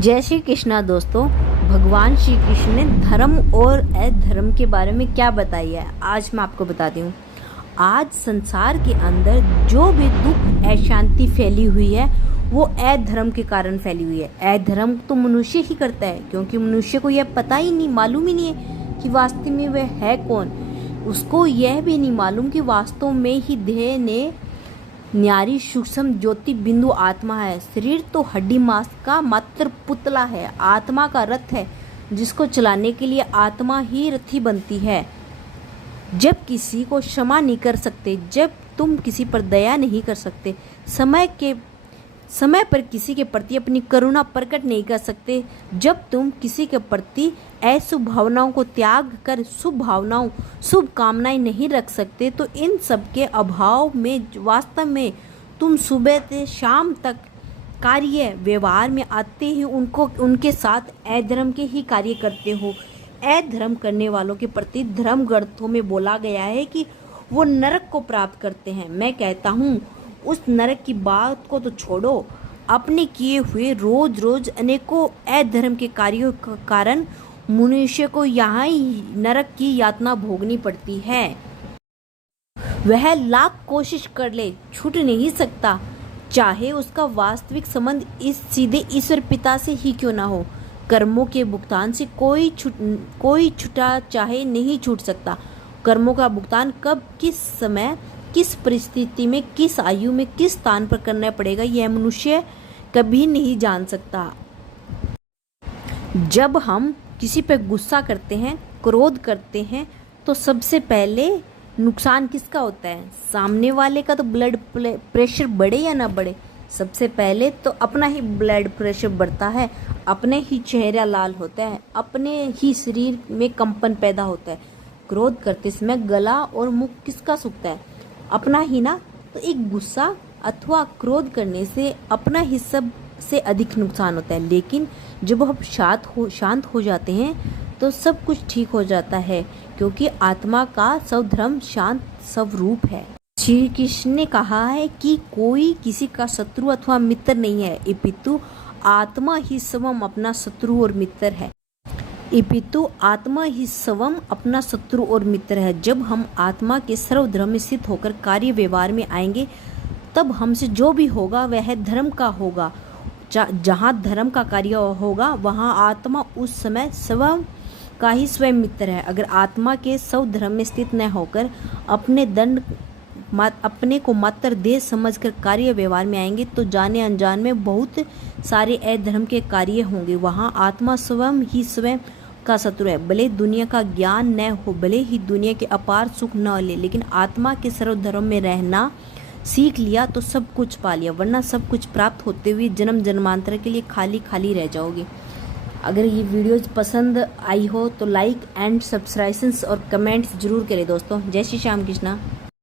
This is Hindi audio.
जय श्री कृष्णा दोस्तों। भगवान श्री कृष्ण ने धर्म और अधर्म के बारे में क्या बताया है, आज मैं आपको बताती हूँ। आज संसार के अंदर जो भी दुख अशांति फैली हुई है वो अधर्म के कारण फैली हुई है। अधर्म तो मनुष्य ही करता है, क्योंकि मनुष्य को यह पता ही नहीं, मालूम ही नहीं है कि वास्तव में वह है कौन। उसको यह भी नहीं मालूम कि वास्तव में ही देह ने न्यारी सूक्ष्म ज्योति बिंदु आत्मा है। शरीर तो हड्डी मांस का मात्र पुतला है, आत्मा का रथ है जिसको चलाने के लिए आत्मा ही रथी बनती है। जब किसी को क्षमा नहीं कर सकते, जब तुम किसी पर दया नहीं कर सकते, समय पर किसी के प्रति अपनी करुणा प्रकट नहीं कर सकते, जब तुम किसी के प्रति अशुभ भावनाओं को त्याग कर शुभ भावनाओं शुभ कामनाएं नहीं रख सकते, तो इन सब के अभाव में वास्तव में तुम सुबह से शाम तक कार्य व्यवहार में आते ही उनके साथ अधर्म के ही कार्य करते हो। अधर्म करने वालों के प्रति धर्म ग्रंथों में बोला गया है कि वो नरक को प्राप्त करते हैं। मैं कहता हूँ उस नरक की बात को तो छोड़ो, अपने किए हुए रोज रोज अनेकों अधर्म के कार्यों के कारण मनुष्य को यहाँ ही नरक की यातना भोगनी पड़ती है। वह लाख कोशिश कर ले, छूट नहीं सकता, चाहे उसका वास्तविक संबंध इस सीधे ईश्वर पिता से ही क्यों ना हो। कर्मों के भुगतान से कोई छुटा चाहे नहीं छूट सकता। कर्मों का भुगतान कब, किस समय, किस परिस्थिति में, किस आयु में, किस स्थान पर करना पड़ेगा, यह मनुष्य कभी नहीं जान सकता। जब हम किसी पर गुस्सा करते हैं, क्रोध करते हैं, तो सबसे पहले नुकसान किसका होता है? सामने वाले का तो ब्लड प्रेशर बढ़े या ना बढ़े, सबसे पहले तो अपना ही ब्लड प्रेशर बढ़ता है, अपने ही चेहरा लाल होता है, अपने ही शरीर में कंपन पैदा होता है। क्रोध करते समय गला और मुख किसका सूखता है? अपना ही ना। तो एक गुस्सा अथवा क्रोध करने से अपना ही सबसे अधिक नुकसान होता है, लेकिन जब हम शांत हो जाते हैं तो सब कुछ ठीक हो जाता है, क्योंकि आत्मा का स्वधर्म शांत स्वरूप है। श्री कृष्ण ने कहा है कि कोई किसी का शत्रु अथवा मित्र नहीं है, अपितु आत्मा ही स्वयं अपना शत्रु और मित्र है। अपितु आत्मा ही स्वयं अपना शत्रु और मित्र है। जब हम आत्मा के सर्वधर्म में स्थित होकर कार्य व्यवहार में आएंगे, तब हमसे जो भी होगा वह धर्म का होगा। जहाँ धर्म का कार्य होगा वहाँ आत्मा उस समय स्वयं का ही स्वयं मित्र है। अगर आत्मा के स्वधर्म में स्थित न होकर अपने को मात्र देह समझकर कार्य व्यवहार में आएंगे, तो जाने अनजान में बहुत सारे अधर्म के कार्य होंगे। वहाँ आत्मा स्वयं ही स्वयं का शत्रु है। भले दुनिया का ज्ञान न हो, भले ही दुनिया के अपार सुख न ले, लेकिन आत्मा के सर्वधर्म में रहना सीख लिया तो सब कुछ पा लिया, वरना सब कुछ प्राप्त होते हुए जन्म जन्मांतर के लिए खाली खाली रह जाओगे। अगर ये वीडियोज़ पसंद आई हो तो लाइक एंड सब्सक्राइब और कमेंट्स जरूर करें दोस्तों। जय श्री श्याम कृष्णा।